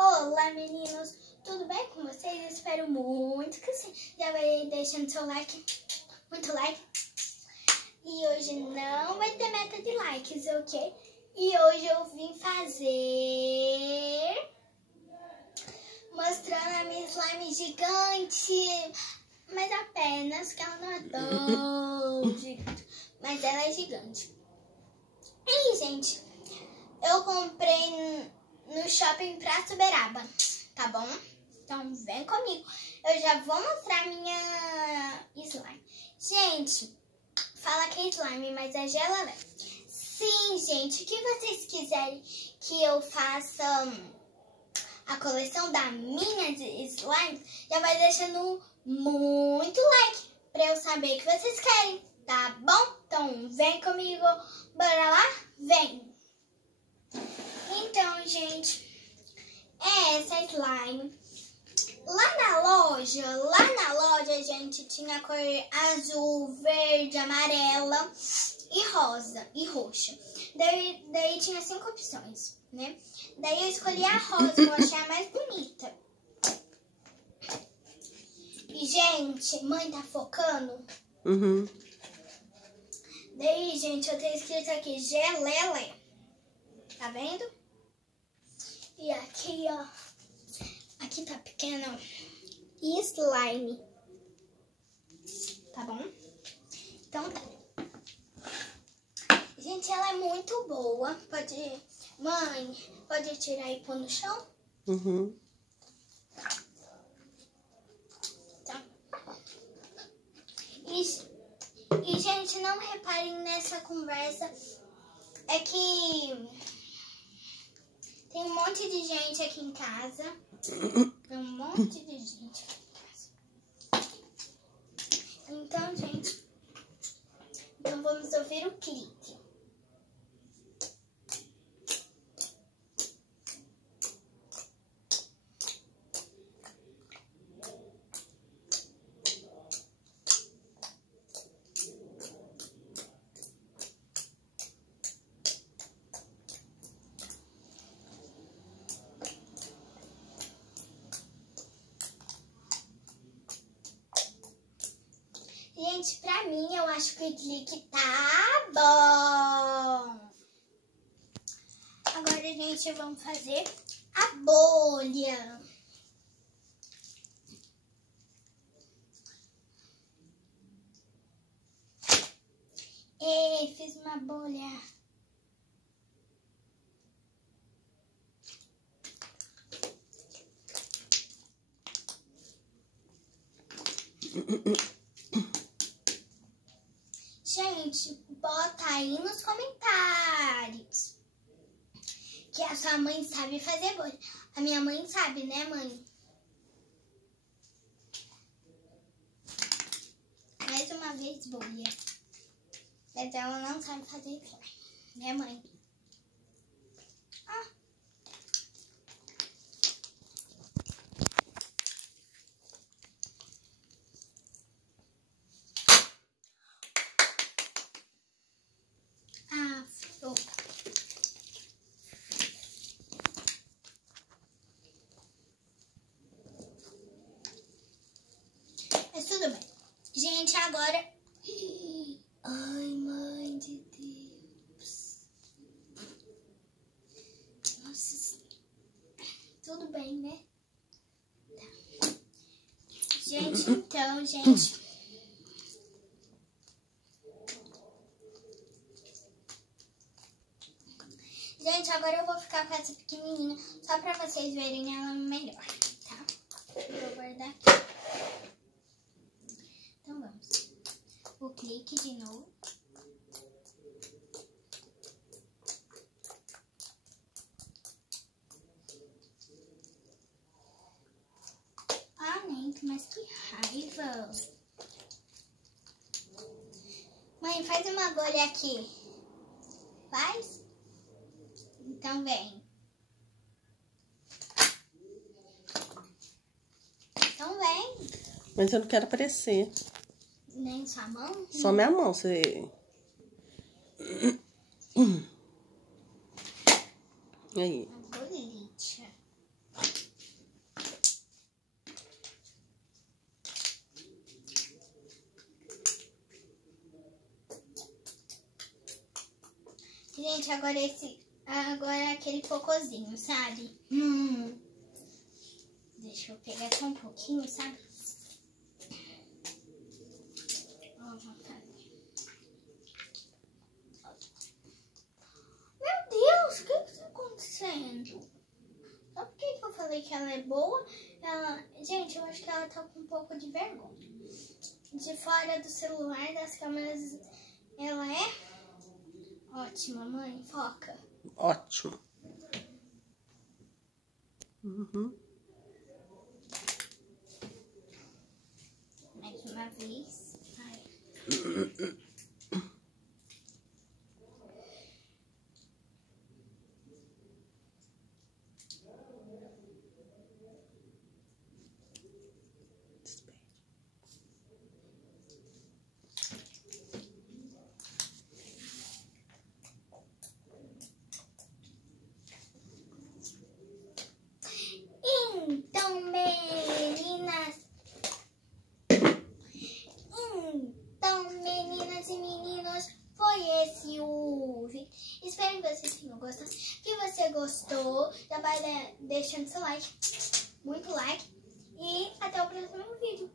Olá, meninos! Tudo bem com vocês? Espero muito que sim. Já vai deixando seu like, muito like. E hoje não vai ter meta de likes, ok? E hoje eu vim fazer... mostrando a minha slime gigante. Mas apenas que ela não é tão gigante. Mas ela é gigante. E, gente, eu comprei no shopping Praça Uberaba, tá bom? Então vem comigo. Eu já vou mostrar minha slime. Gente, fala que é slime, mas é geleia. Sim, gente, o que vocês quiserem que eu faça a coleção da minha slime, já vai deixando muito like pra eu saber o que vocês querem, tá bom? Então vem comigo, bora lá? Vem! Então, gente, é essa slime. Lá na loja, a gente tinha cor azul, verde, amarela e rosa e roxa. Daí tinha 5 opções, né? Daí eu escolhi a rosa, que eu achei a mais bonita. E, gente, mãe tá focando? Uhum. Daí, gente, eu tenho escrito aqui, gelele. Tá vendo? E aqui, ó. Aqui tá pequeno, ó. Slime. Tá bom? Então tá. Gente, ela é muito boa. Pode... Mãe, pode tirar e pôr no chão? Uhum. Tá. E, gente, não reparem nessa conversa. É que... tem um monte de gente aqui em casa. Tem um monte de gente aqui em casa. Então, gente, então vamos ouvir o clipe. Gente, pra mim, eu acho que o clique tá bom. Agora, gente, vamos fazer a bolha. E fiz uma bolha. Gente, bota aí nos comentários que a sua mãe sabe fazer bolha. A minha mãe sabe, né, mãe? Mais uma vez bolha. Mas ela não sabe fazer slime, né, mãe? Ah. Mas tudo bem. Gente, agora... Ai, mãe de Deus. Nossa. Tudo bem, né? Tá. Gente, então, gente... Gente, agora eu vou ficar com essa pequenininha, só pra vocês verem ela melhor, tá? Eu vou guardar aqui. Então vamos. O clique de novo. Ah, Nento, mas que raiva. Mãe, faz uma bolha aqui. Faz? Então vem. Então vem. Mas eu não quero aparecer. Nem sua mão? Só minha mão, você... Aí. Uma bolita. Gente, agora é aquele cocôzinho, sabe? Deixa eu pegar só um pouquinho, sabe? Ó, vamos fazer. Meu Deus, o que está acontecendo? Só porque eu falei que ela é boa, gente, eu acho que ela tá com um pouco de vergonha. De fora do celular, das câmeras, ela é ótima, mãe. Foca. Ótimo. Uhum. Mais uma vez. Ai. Então, meninas e meninos, foi esse o vídeo. Espero que vocês tenham gostado. Se você gostou, já vai deixando seu like, muito like. E até o próximo vídeo.